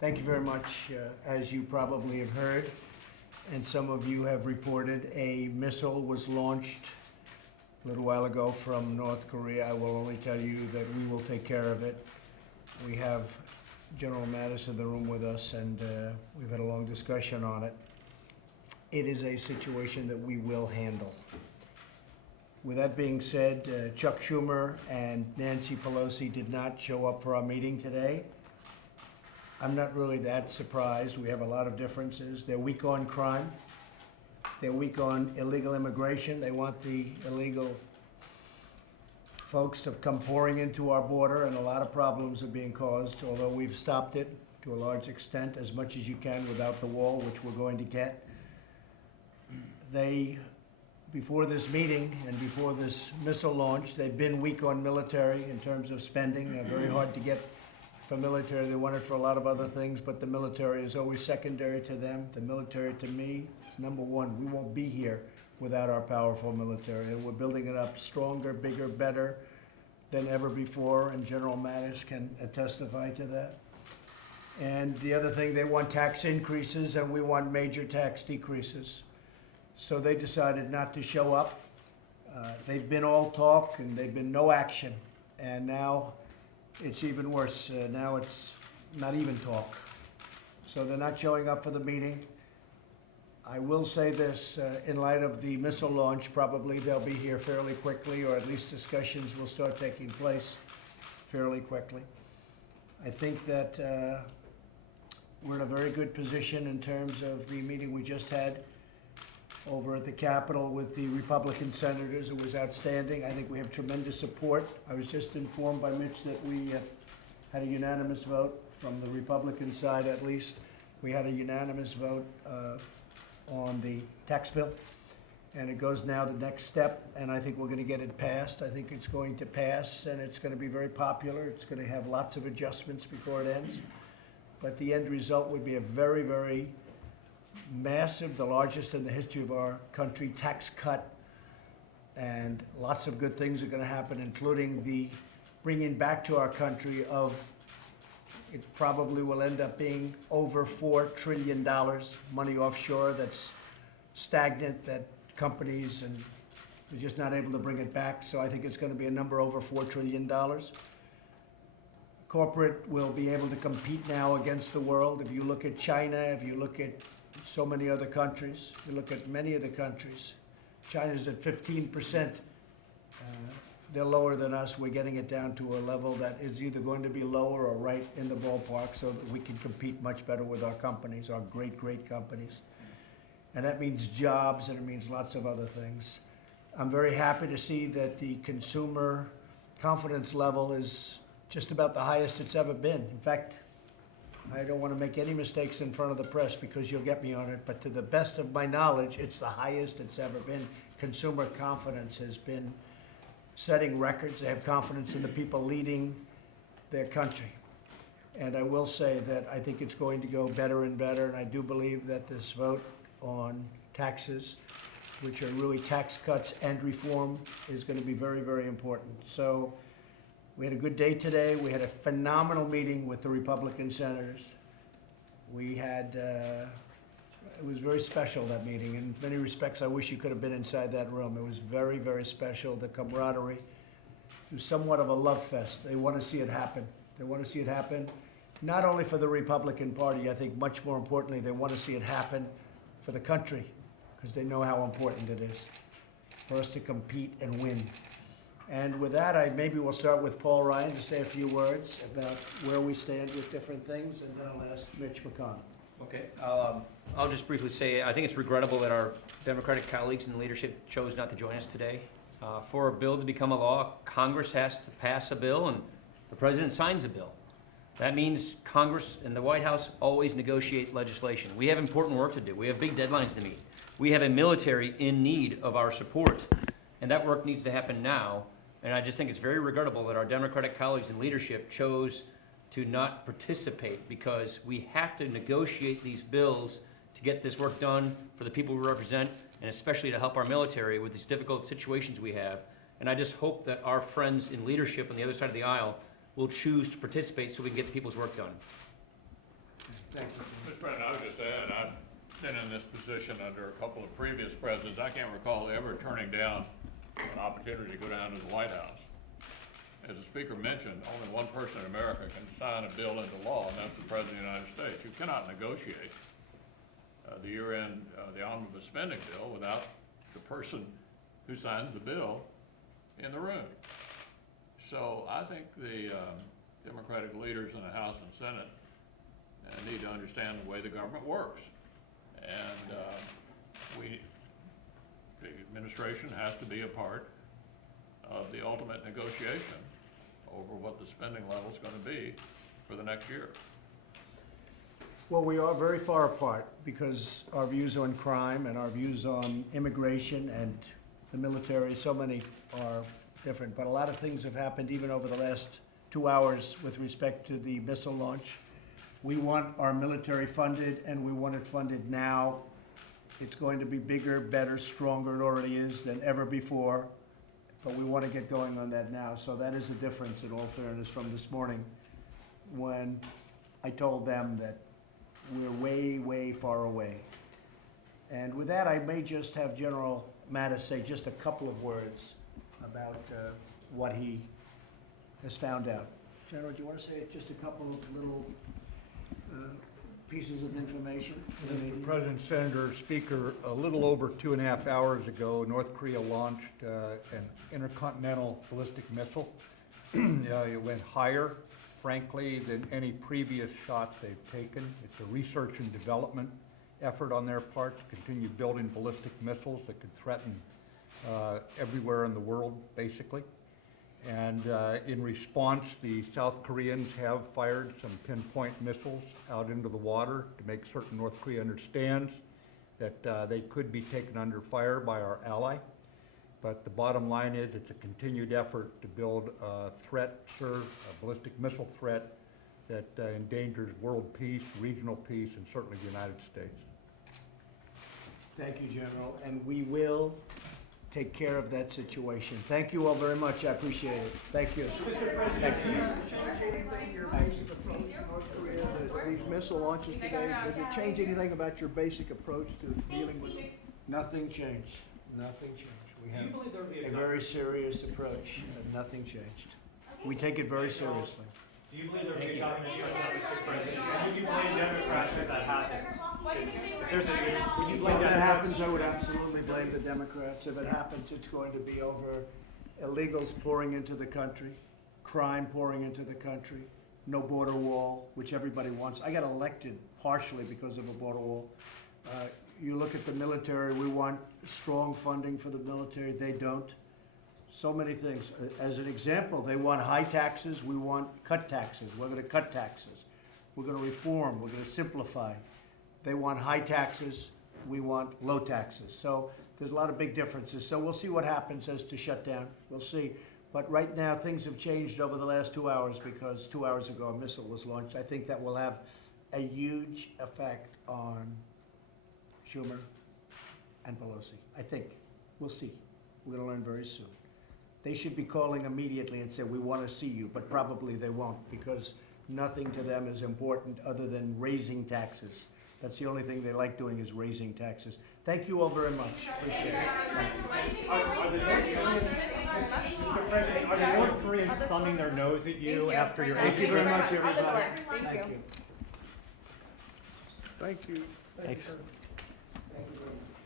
Thank you very much. As you probably have heard, and some of you have reported, a missile was launched a little while ago from North Korea. I will only tell you that we will take care of it. We have General Mattis in the room with us, and we've had a long discussion on it. It is a situation that we will handle. With that being said, Chuck Schumer and Nancy Pelosi did not show up for our meeting today. I'm not really that surprised. We have a lot of differences. They're weak on crime. They're weak on illegal immigration. They want the illegal folks to come pouring into our border, and a lot of problems are being caused, although we've stopped it to a large extent, as much as you can without the wall, which we're going to get. They, before this meeting and before this missile launch, they've been weak on military in terms of spending. Very hard to get for military. They want it for a lot of other things, but the military is always secondary to them. The military, to me, is number one. We won't be here without our powerful military, and we're building it up stronger, bigger, better than ever before, and General Mattis can testify to that. And the other thing, they want tax increases, and we want major tax decreases. So they decided not to show up. They've been all talk, and they've been no action. And now it's even worse. Now it's not even talk. So they're not showing up for the meeting. I will say this, in light of the missile launch, probably they'll be here fairly quickly, or at least discussions will start taking place fairly quickly. I think that we're in a very good position in terms of the meeting we just had over at the Capitol with the Republican senators. It was outstanding. I think we have tremendous support. I was just informed by Mitch that we had a unanimous vote from the Republican side, at least. We had a unanimous vote on the tax bill, and it goes now the next step, and I think we're going to get it passed. I think it's going to pass, and it's going to be very popular. It's going to have lots of adjustments before it ends, but the end result would be a very, very massive, the largest in the history of our country, tax cut, and lots of good things are going to happen, including the bringing back to our country of, it probably will end up being over $4 trillion, money offshore that's stagnant, that companies, and they're just not able to bring it back. So I think it's going to be a number over $4 trillion. Corporate will be able to compete now against the world. If you look at China, if you look at so many other countries, you look at many of the countries, China's at 15%. They're lower than us. We're getting it down to a level that is either going to be lower or right in the ballpark, so that we can compete much better with our companies, our great, great companies. And that means jobs, and it means lots of other things. I'm very happy to see that the consumer confidence level is just about the highest it's ever been. In fact, I don't want to make any mistakes in front of the press because you'll get me on it, but to the best of my knowledge, it's the highest it's ever been. Consumer confidence has been setting records. They have confidence in the people leading their country. And I will say that I think it's going to go better and better, and I do believe that this vote on taxes, which are really tax cuts and reform, is going to be very, very important. So we had a good day today. We had a phenomenal meeting with the Republican senators. We had, it was very special, that meeting. In many respects, I wish you could have been inside that room. It was very, very special. The camaraderie. It was somewhat of a love fest. They want to see it happen. They want to see it happen, not only for the Republican Party. I think much more importantly, they want to see it happen for the country, because they know how important it is for us to compete and win. And with that, maybe we'll start with Paul Ryan to say a few words about where we stand with different things, and then I'll ask Mitch McConnell. Okay, I'll just briefly say, I think it's regrettable that our Democratic colleagues in leadership chose not to join us today. For a bill to become a law, Congress has to pass a bill and the President signs a bill. That means Congress and the White House always negotiate legislation. We have important work to do. We have big deadlines to meet. We have a military in need of our support, and that work needs to happen now. And I just think it's very regrettable that our Democratic colleagues in leadership chose to not participate, because we have to negotiate these bills to get this work done for the people we represent, and especially to help our military with these difficult situations we have. And I just hope that our friends in leadership on the other side of the aisle will choose to participate so we can get the people's work done. Thank you. Mr. President, I would just add, I've been in this position under a couple of previous presidents. I can't recall ever turning down an opportunity to go down to the White House. As the Speaker mentioned, only one person in America can sign a bill into law, and that's the President of the United States. You cannot negotiate the year-end, the omnibus spending bill without the person who signs the bill in the room. So I think the Democratic leaders in the House and Senate need to understand the way the government works. And the administration has to be a part of the ultimate negotiation over what the spending level is going to be for the next year. Well, we are very far apart because our views on crime and our views on immigration and the military, so many are different. But a lot of things have happened even over the last 2 hours with respect to the missile launch. We want our military funded, and we want it funded now. It's going to be bigger, better, stronger, it already is, than ever before. But we want to get going on that now. So that is a difference, in all fairness, from this morning when I told them that we're way, way far away. And with that, I may just have General Mattis say just a couple of words about what he has found out. General, do you want to say just a couple of little pieces of information? Mr. President, Senator, Speaker, a little over 2.5 hours ago, North Korea launched an intercontinental ballistic missile. It went higher, frankly, than any previous shots they've taken. It's a research and development effort on their part to continue building ballistic missiles that could threaten everywhere in the world, basically. And in response, the South Koreans have fired some pinpoint missiles out into the water to make certain North Korea understands that they could be taken under fire by our ally. But the bottom line is it's a continued effort to build a threat, a ballistic missile threat that endangers world peace, regional peace, and certainly the United States. Thank you, General, and we will take care of that situation. Thank you all very much. I appreciate it. Thank you. Your basic approach to North Korea, these missile launches today, does it change anything about your basic approach to dealing with it? Nothing changed. Nothing changed. We have a very serious approach, and nothing changed. We take it very seriously. Do you believe there will be a government shutdown, Mr. President? Would you blame Democrats if that happens? Would you If blame that Democrats? happens, I would absolutely blame the Democrats. If it happens, it's going to be over illegals pouring into the country, crime pouring into the country, no border wall, which everybody wants. I got elected partially because of a border wall. You look at the military, we want strong funding for the military. They don't. So many things. As an example, they want high taxes, we want cut taxes. We're going to cut taxes. We're going to reform, we're going to simplify. They want high taxes, we want low taxes. So there's a lot of big differences. So we'll see what happens as to shutdown. We'll see. But right now, things have changed over the last 2 hours because 2 hours ago a missile was launched. I think that will have a huge effect on Schumer and Pelosi. I think. We'll see. We're going to learn very soon. They should be calling immediately and say, we want to see you, but probably they won't because nothing to them is important other than raising taxes. That's the only thing they like doing is raising taxes. Thank you all very much. Appreciate it. Are the Mr. President, are the North Koreans thumbing their nose at you after your... Thank you very much, everybody. Thank you. Thank you. Thank you. Thanks. Thank you very much.